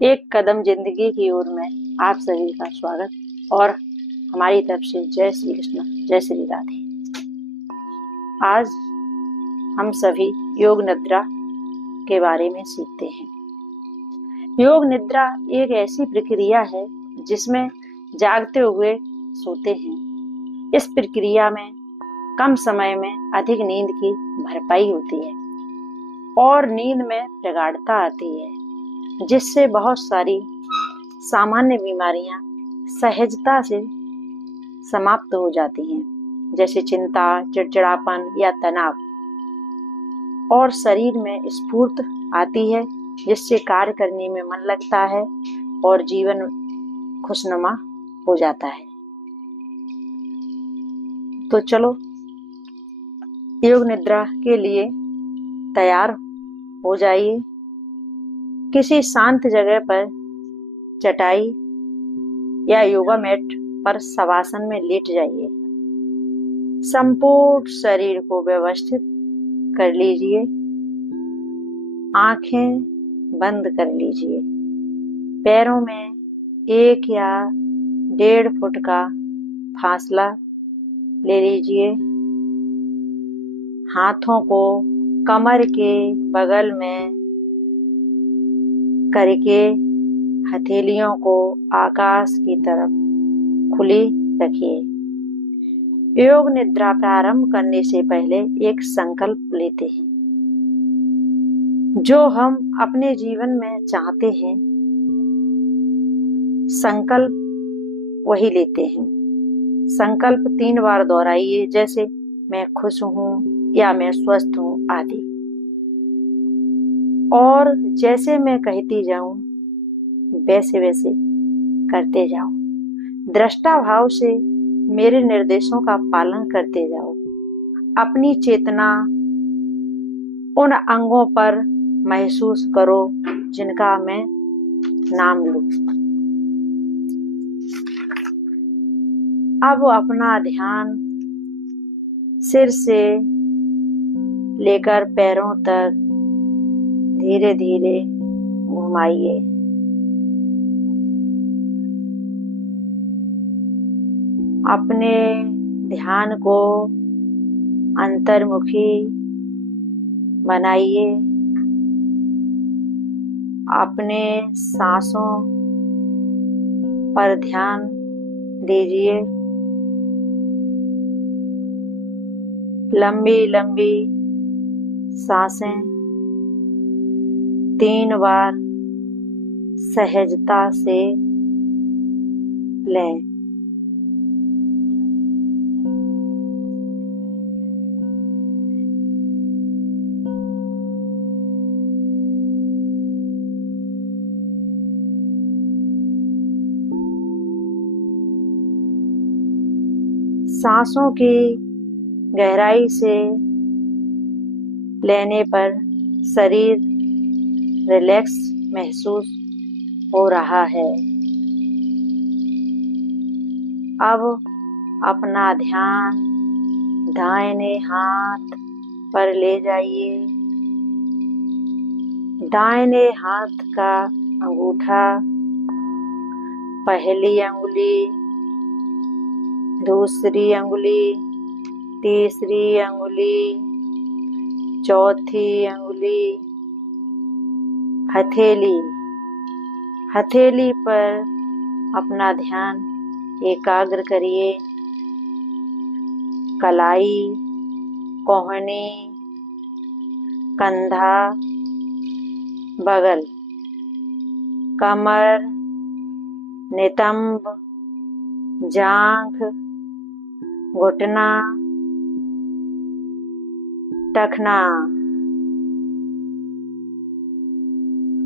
एक कदम जिंदगी की ओर में आप सभी का स्वागत और हमारी तरफ से जय श्री कृष्ण, जय श्री राधे। आज हम सभी योग निद्रा के बारे में सीखते हैं। योग निद्रा एक ऐसी प्रक्रिया है जिसमें जागते हुए सोते हैं। इस प्रक्रिया में कम समय में अधिक नींद की भरपाई होती है और नींद में प्रगाढ़ता आती है, जिससे बहुत सारी सामान्य बीमारियां सहजता से समाप्त हो जाती हैं, जैसे चिंता, चिड़चिड़ापन या तनाव, और शरीर में स्फूर्ति आती है, जिससे कार्य करने में मन लगता है और जीवन खुशनुमा हो जाता है। तो चलो योग निद्रा के लिए तैयार हो जाइए। किसी शांत जगह पर चटाई या योगा मैट पर शवासन में लेट जाइए। संपूर्ण शरीर को व्यवस्थित कर लीजिए। आंखें बंद कर लीजिए। पैरों में 1 या 1.5 फुट का फासला ले लीजिए। हाथों को कमर के बगल में करके हथेलियों को आकाश की तरफ खुली रखिए। योग निद्रा प्रारंभ करने से पहले एक संकल्प लेते हैं। जो हम अपने जीवन में चाहते हैं, संकल्प वही लेते हैं। संकल्प 3 बार दोहराइए, जैसे मैं खुश हूँ या मैं स्वस्थ हूँ आदि। और जैसे मैं कहती जाऊं वैसे वैसे करते जाओ। दृष्टा भाव से मेरे निर्देशों का पालन करते जाओ। अपनी चेतना उन अंगों पर महसूस करो जिनका मैं नाम लूं। अब अपना ध्यान सिर से लेकर पैरों तक धीरे धीरे घुमाइए। अपने ध्यान को अंतर्मुखी बनाइए। अपने सांसों पर ध्यान दीजिए। लंबी लंबी सांसें 3 बार सहजता से लें। सांसों की गहराई से लेने पर शरीर रिलैक्स महसूस हो रहा है। अब अपना ध्यान दाहिने हाथ पर ले जाइए। दाहिने हाथ का अंगूठा, पहली अंगुली, दूसरी अंगुली, तीसरी अंगुली, चौथी अंगुली, हथेली पर अपना ध्यान एकाग्र करिए। कलाई, कोहनी, कंधा, बगल, कमर, नितंब, जांघ, घुटना, टखना,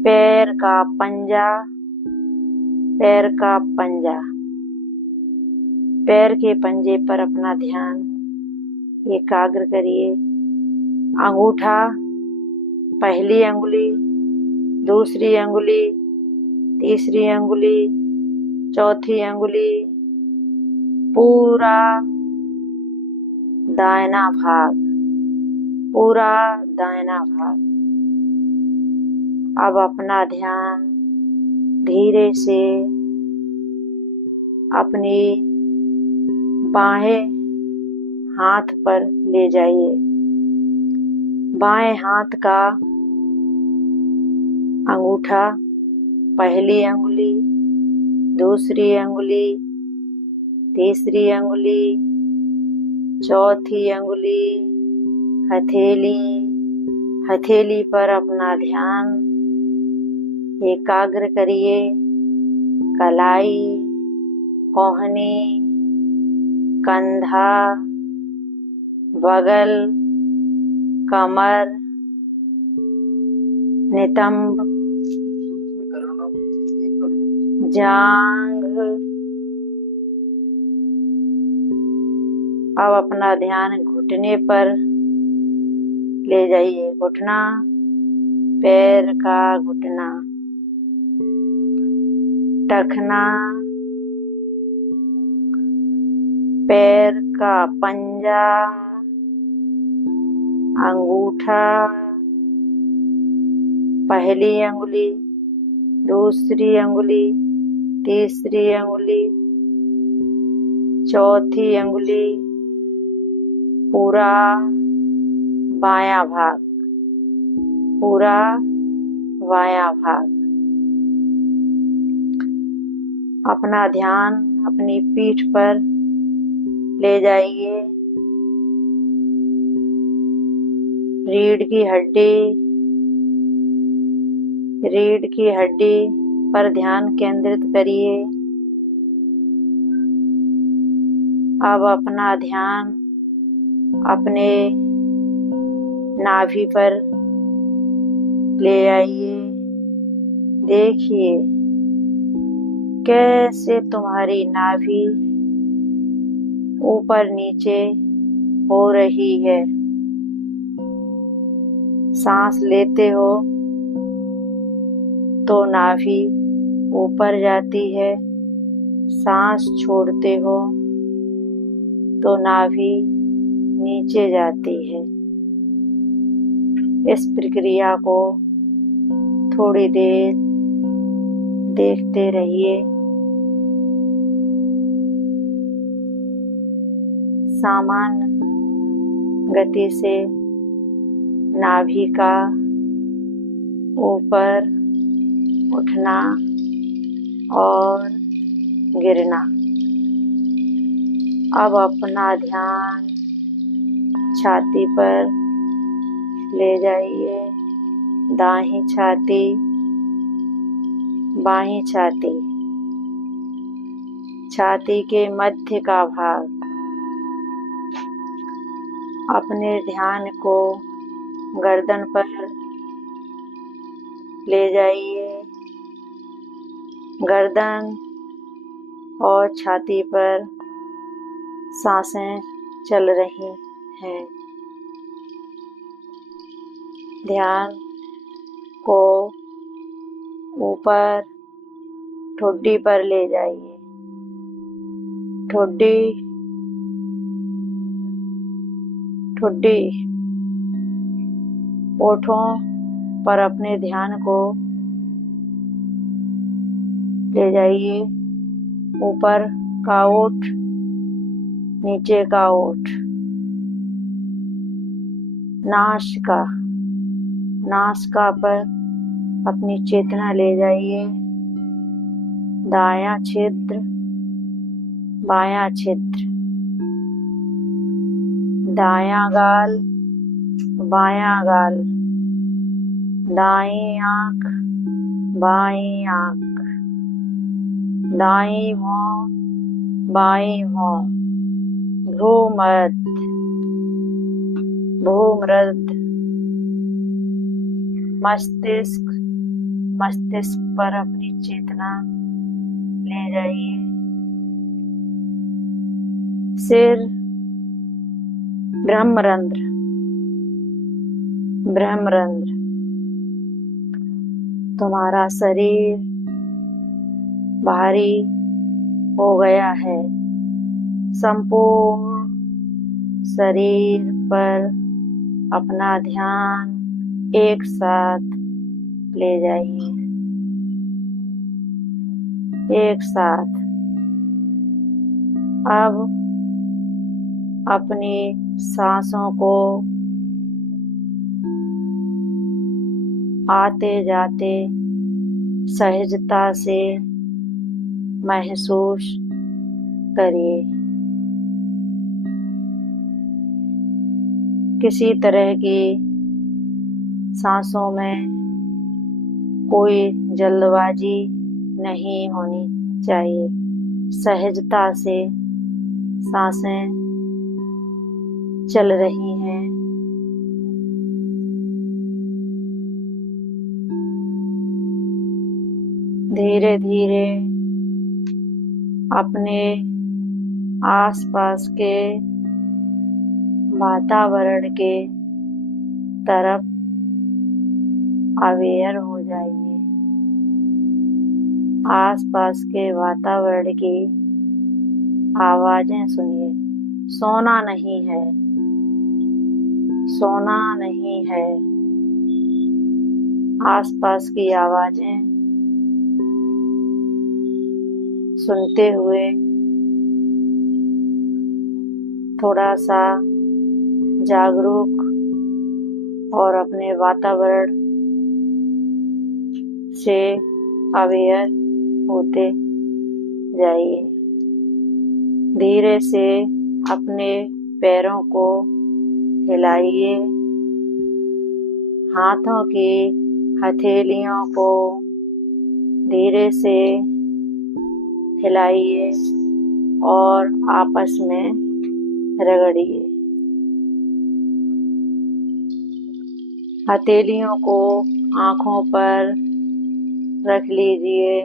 पैर का पंजा, पैर का पंजा। पैर के पंजे पर अपना ध्यान एकाग्र करिए। अंगूठा, पहली अंगुली, दूसरी अंगुली, तीसरी अंगुली, चौथी अंगुली, पूरा दाहिना भाग, पूरा दाहिना भाग। अब अपना ध्यान धीरे से अपनी बाएं हाथ पर ले जाइए। बाएं हाथ का अंगूठा, पहली अंगुली, दूसरी अंगुली, तीसरी अंगुली, चौथी अंगुली, हथेली पर अपना ध्यान एकाग्र करिए। कलाई, कोहनी, कंधा, बगल, कमर, नितंब, जांघ। अब अपना ध्यान घुटने पर ले जाइए। घुटना, पैर का घुटना, टखना, पैर का पंजा, अंगूठा, पहली अंगुली, दूसरी अंगुली, तीसरी अंगुली, चौथी अंगुली, पूरा बायां भाग, पूरा बायां भाग। अपना ध्यान अपनी पीठ पर ले जाइए। रीढ़ की हड्डी पर ध्यान केंद्रित करिए। अब अपना ध्यान अपने नाभि पर ले आइए। देखिए कैसे तुम्हारी नाभि ऊपर नीचे हो रही है। सांस लेते हो तो नाभि ऊपर जाती है, सांस छोड़ते हो तो नाभि नीचे जाती है। इस प्रक्रिया को थोड़ी देर देखते रहिए। सामान्य गति से नाभि का ऊपर उठना और गिरना। अब अपना ध्यान छाती पर ले जाइए। दाहिनी छाती, बाईं छाती, छाती के मध्य का भाग। अपने ध्यान को गर्दन पर ले जाइए। गर्दन और छाती पर सांसें चल रही हैं। ध्यान को ऊपर ठुड्डी पर ले जाइए। ठुड्डी, होठों पर अपने ध्यान को ले जाइए। ऊपर का ओठ, नीचे का ओठ। नासिका पर अपनी चेतना ले जाइए। दायां छिद्र, बायां छिद्र, दायां गाल, बायां गाल, दाईं आंख, बाईं आंख, दाईं भौं, बाईं भौं, भ्रूमध्य, मस्तिष्क पर अपनी चेतना ले जाइए। सिर, ब्रह्मरंध्र, तुम्हारा शरीर भारी हो गया है। संपूर्ण शरीर पर अपना ध्यान एक साथ ले जाइए। एक साथ। अब अपनी सांसों को आते जाते सहजता से महसूस करिए। किसी तरह की सांसों में कोई जल्दबाजी नहीं होनी चाहिए। सहजता से सांसें चल रही हैं। धीरे धीरे अपने आसपास के वातावरण के तरफ अवेयर हो जाइए। आसपास के वातावरण की आवाजें सुनिए। सोना नहीं है, सोना नहीं है। आसपास की आवाजें सुनते हुए थोड़ा सा जागरूक और अपने वातावरण से अवेयर होते जाइए। धीरे से अपने पैरों को हिलाइए। हाथों की हथेलियों को धीरे से हिलाइए और आपस में रगड़िए। हथेलियों को आँखों पर रख लीजिए।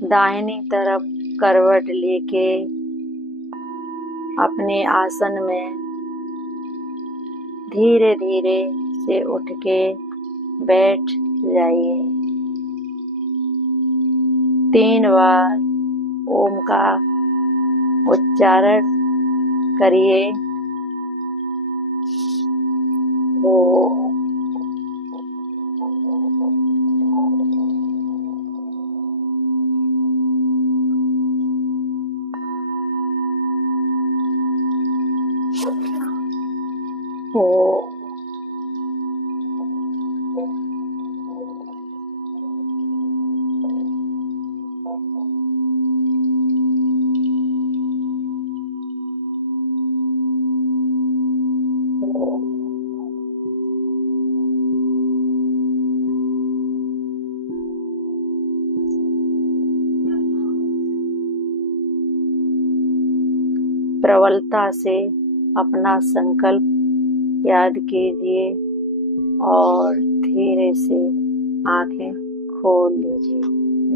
दाहिनी तरफ करवट लेके अपने आसन में धीरे धीरे से उठ के बैठ जाइए। 3 बार ओम का उच्चारण करिए। ओम। ओम। प्रबलता से अपना संकल्प याद कीजिए और धीरे से आंखें खोल लीजिए।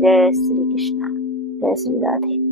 जय श्री कृष्ण, जय श्री राधे।